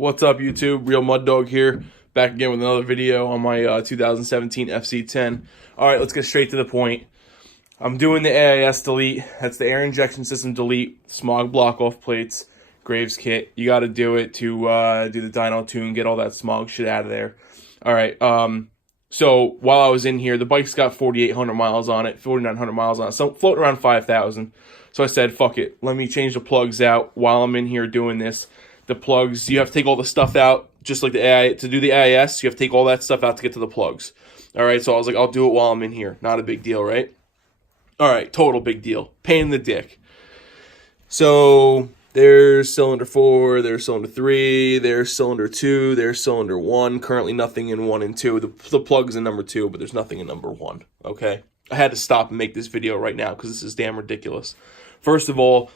What's up, YouTube? Real Mud Dog here, back again with another video on my 2017 FC10. Alright, let's get straight to the point. I'm doing the AIS delete. That's the air injection system delete, smog block off plates, Graves kit. You got to do it to do the dyno tune, get all that smog shit out of there. Alright, so while I was in here, the bike's got 4,800 miles on it, 4,900 miles on it, so floating around 5,000. So I said, fuck it, let me change the plugs out while I'm in here doing this. The plugs, you have to take all the stuff out, just like the AI, to do the AIS, you have to take all that stuff out to get to the plugs. Alright, so I was like, I'll do it while I'm in here. Not a big deal, right? Alright, total big deal. Pain in the dick. So, there's cylinder 4, there's cylinder 3, there's cylinder 2, there's cylinder 1. Currently nothing in 1 and 2. The plug's in number 2, but there's nothing in number 1. Okay? I had to stop and make this video right now because this is damn ridiculous. First of all,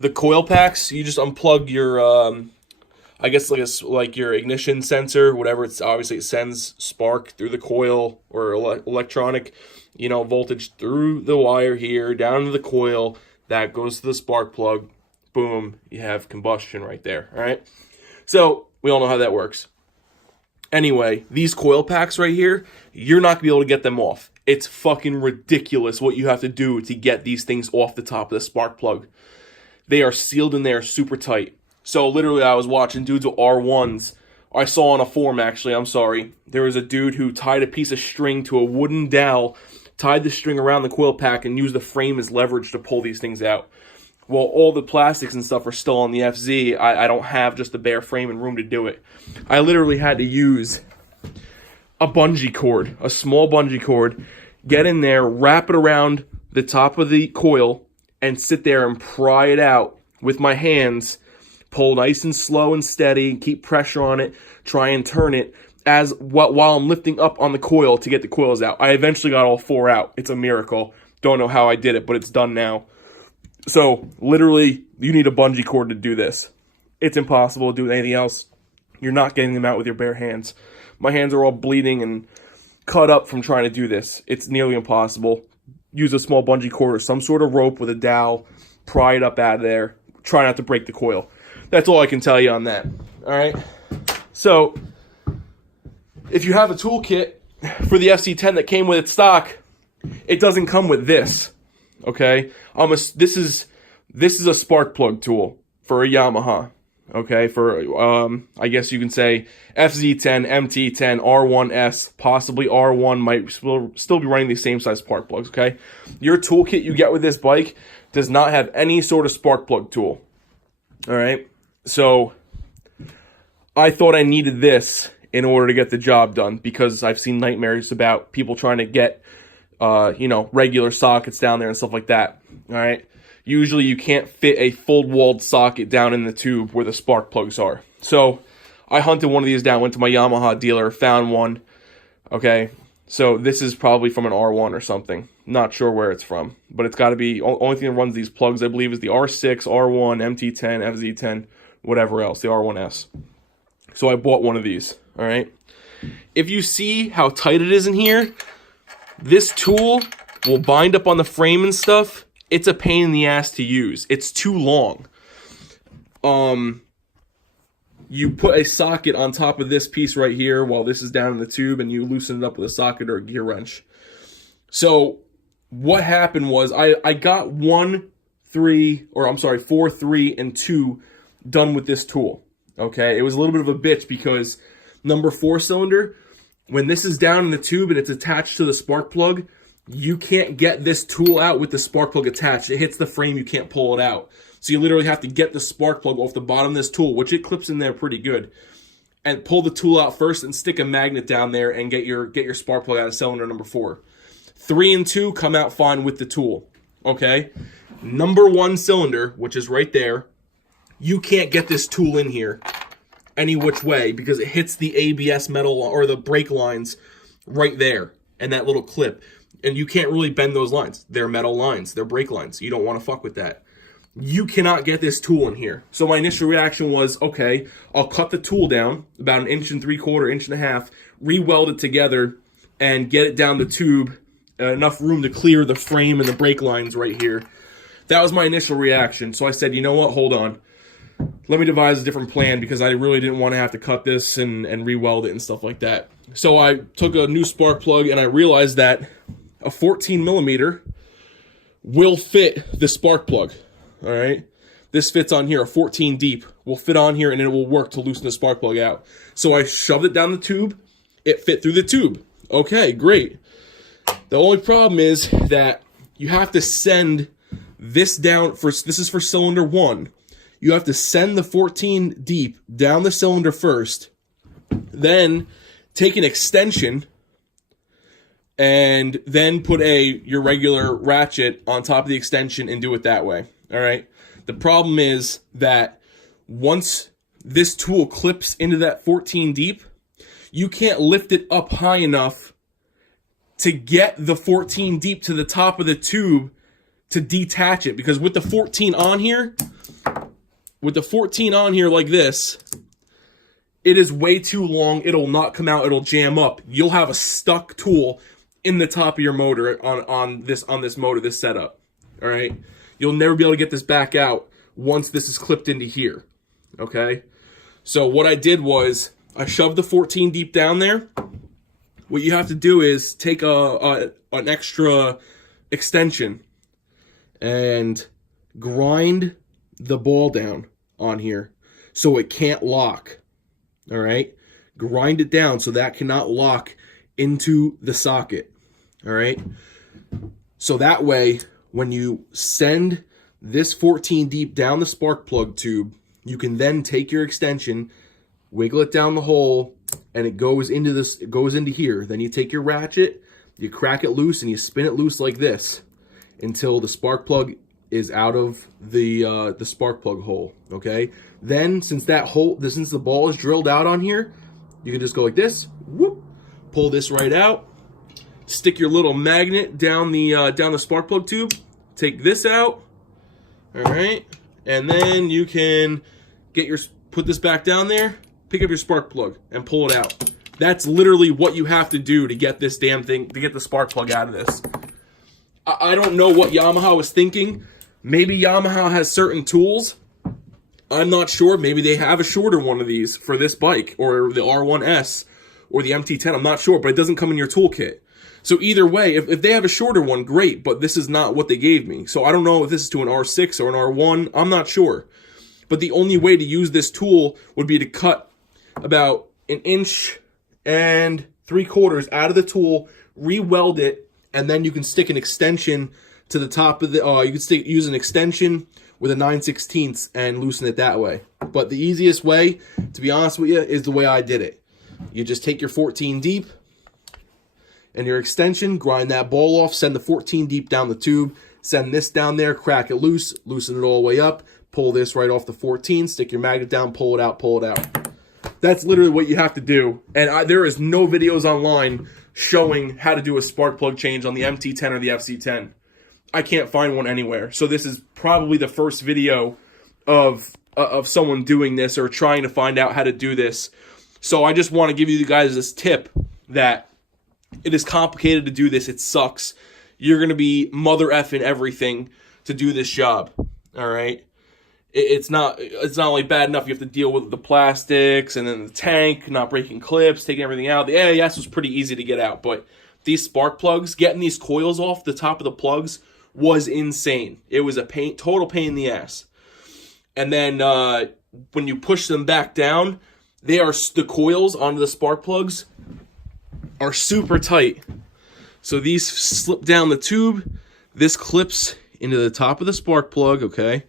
the coil packs, you just unplug your, I guess like your ignition sensor, whatever. It's obviously, it sends spark through the coil or electronic, voltage through the wire here, down to the coil. That goes to the spark plug. Boom, you have combustion right there, all right? So, we all know how that works. Anyway, these coil packs right here, you're not going to be able to get them off. It's fucking ridiculous what you have to do to get these things off the top of the spark plug. They are sealed in there super tight. So literally I was watching dudes with R1s. I saw on a forum actually, I'm sorry. There was a dude who tied a piece of string to a wooden dowel, tied the string around the coil pack, and used the frame as leverage to pull these things out. Well, all the plastics and stuff are still on the FZ. I don't have just the bare frame and room to do it. I literally had to use a bungee cord, a small bungee cord, get in there, wrap it around the top of the coil, and sit there and pry it out with my hands, pull nice and slow and steady, keep pressure on it, try and turn it while I'm lifting up on the coil to get the coils out. I eventually got all 4 out. It's a miracle. Don't know how I did it, but it's done now. So, literally, you need a bungee cord to do this. It's impossible to do anything else. You're not getting them out with your bare hands. My hands are all bleeding and cut up from trying to do this. It's nearly impossible. Use a small bungee cord or some sort of rope with a dowel, pry it up out of there, try not to break the coil. That's all I can tell you on that. Alright? So, if you have a toolkit for the FC10 that came with its stock, it doesn't come with this. Okay? This is a spark plug tool for a Yamaha. Okay? For, I guess you can say FZ10, MT-10, R1S, possibly R1 might still be running the same size spark plugs, okay? Your toolkit you get with this bike does not have any sort of spark plug tool, all right? So, I thought I needed this in order to get the job done because I've seen nightmares about people trying to get, regular sockets down there and stuff like that, all right? Usually you can't fit a full-walled socket down in the tube where the spark plugs are. So, I hunted one of these down, went to my Yamaha dealer, found one. Okay, so this is probably from an R1 or something. Not sure where it's from, but it's got to be, only thing that runs these plugs, I believe, is the R6, R1, MT-10, FZ10, whatever else, the R1S. So I bought one of these, all right? If you see how tight it is in here, this tool will bind up on the frame and stuff. It's a pain in the ass to use. It's too long. You put a socket on top of this piece right here while this is down in the tube, and you loosen it up with a socket or a gear wrench. So what happened was I got 4, 3, and 2 done with this tool. Okay, it was a little bit of a bitch because number 4 cylinder, when this is down in the tube and it's attached to the spark plug, you can't get this tool out with the spark plug attached. It hits the frame, you can't pull it out. So you literally have to get the spark plug off the bottom of this tool, which it clips in there pretty good, and pull the tool out first and stick a magnet down there and get your spark plug out of cylinder number 4. 3 and 2 come out fine with the tool, okay? Number 1 cylinder, which is right there, you can't get this tool in here any which way because it hits the ABS metal or the brake lines right there and that little clip. And you can't really bend those lines. They're metal lines. They're brake lines. You don't want to fuck with that. You cannot get this tool in here. So my initial reaction was, okay, I'll cut the tool down about 1 3/4 inches, 1.5 inches, re-weld it together, and get it down the tube, enough room to clear the frame and the brake lines right here. That was my initial reaction. So I said, you know what, hold on. let me devise a different plan because I really didn't want to have to cut this and re-weld it and stuff like that. So I took a new spark plug and I realized that a 14 millimeter will fit the spark plug. All right. This fits on here, a 14 deep will fit on here and it will work to loosen the spark plug out. So I shoved it down the tube. It fit through the tube. Okay, great. The only problem is that you have to send this down, this is for cylinder 1. You have to send the 14 deep down the cylinder first, then take an extension and then put your regular ratchet on top of the extension and do it that way. All right. The problem is that once this tool clips into that 14 deep, you can't lift it up high enough to get the 14 deep to the top of the tube to detach it. Because with the 14 on here, like this, it is way too long. It'll not come out. It'll jam up. You'll have a stuck tool in the top of your motor on this motor, this setup. All right. You'll never be able to get this back out once this is clipped into here. Okay. So what I did was I shoved the 14 deep down there. What you have to do is take an extra extension and grind the ball down on here so it can't lock. All right. Grind it down so that cannot lock into the socket. All right. So that way, when you send this 14 deep down the spark plug tube, you can then take your extension, wiggle it down the hole, and it goes into this. It goes into here. Then you take your ratchet, you crack it loose, and you spin it loose like this until the spark plug is out of the spark plug hole. Okay. Then since the ball is drilled out on here, you can just go like this. Whoop, pull this right out. Stick your little magnet down the spark plug tube. Take this out, all right, and then you can put this back down there, pick up your spark plug, and pull it out. That's literally what you have to do to get this damn thing, to get the spark plug out of this. I don't know what Yamaha was thinking. Maybe Yamaha has certain tools. I'm not sure. Maybe they have a shorter one of these for this bike, or the R1S, or the MT-10. I'm not sure, but it doesn't come in your toolkit. So either way, if they have a shorter one, great, but this is not what they gave me. So I don't know if this is to an R6 or an R1. I'm not sure. But the only way to use this tool would be to cut about 1.75 inches out of the tool, re-weld it, and then you can stick an extension to the top of the, you can use an extension with a 9/16 and loosen it that way. But the easiest way, to be honest with you, is the way I did it. You just take your 14 deep and your extension, grind that ball off, send the 14 deep down the tube, send this down there, crack it loose, loosen it all the way up, pull this right off the 14, stick your magnet down, pull it out, pull it out. That's literally what you have to do. And there is no videos online showing how to do a spark plug change on the MT-10 or the FC-10. I can't find one anywhere. So this is probably the first video of someone doing this or trying to find out how to do this. So I just want to give you guys this tip that it is complicated to do this. It sucks. You're going to be mother effing everything to do this job. All right. It's not only bad enough. You have to deal with the plastics and then the tank, not breaking clips, taking everything out. The AIS was pretty easy to get out, but these spark plugs, getting these coils off the top of the plugs was insane. It was a total pain in the ass. And then when you push them back down, the coils onto the spark plugs are super tight. So these slip down the tube. This clips into the top of the spark plug, okay?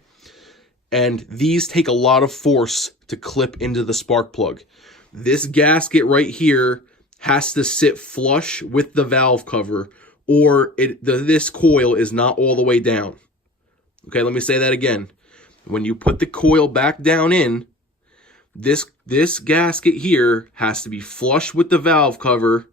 And these take a lot of force to clip into the spark plug. This gasket right here has to sit flush with the valve cover, or this coil is not all the way down. Okay, let me say that again. When you put the coil back down in, this gasket here has to be flush with the valve cover,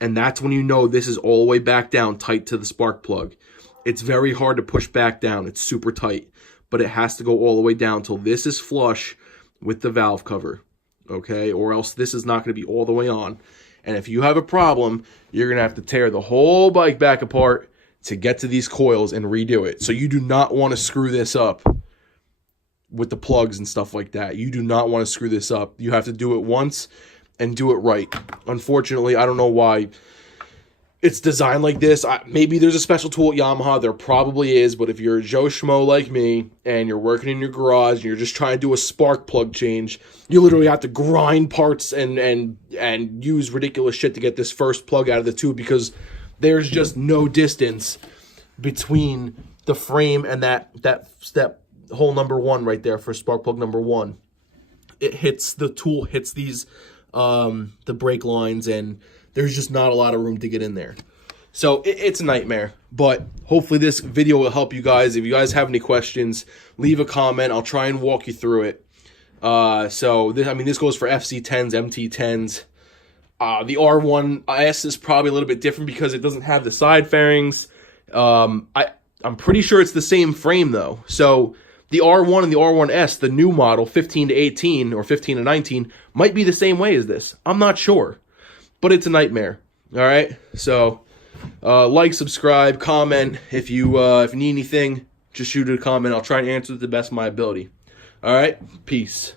and that's when you know this is all the way back down, tight to the spark plug. It's very hard to push back down. It's super tight, but it has to go all the way down till this is flush with the valve cover, okay? Or else this is not going to be all the way on. And if you have a problem, you're going to have to tear the whole bike back apart to get to these coils and redo it. So you do not want to screw this up. with the plugs and stuff like that. You do not want to screw this up. You have to do it once and do it right. Unfortunately, I don't know why it's designed like this. Maybe there's a special tool at Yamaha. There probably is, but if you're a Joe Schmo like me and you're working in your garage and you're just trying to do a spark plug change, you literally have to grind parts and use ridiculous shit to get this first plug out of the tube, because there's just no distance between the frame and that step hole number 1 right there for spark plug number 1. The tool hits these the brake lines, and there's just not a lot of room to get in there. So it's a nightmare, but hopefully this video will help you guys. If you guys have any questions, leave a comment. I'll try and walk you through it. This goes for FC10s, MT-10s. The R1S is probably a little bit different because it doesn't have the side fairings. I'm pretty sure it's the same frame though. So the R1 and the R1S, the new model, 15 to 18 or 15 to 19, might be the same way as this. I'm not sure, but it's a nightmare. All right, so like, subscribe, comment. If you need anything, just shoot a comment. I'll try and answer it to the best of my ability. All right, peace.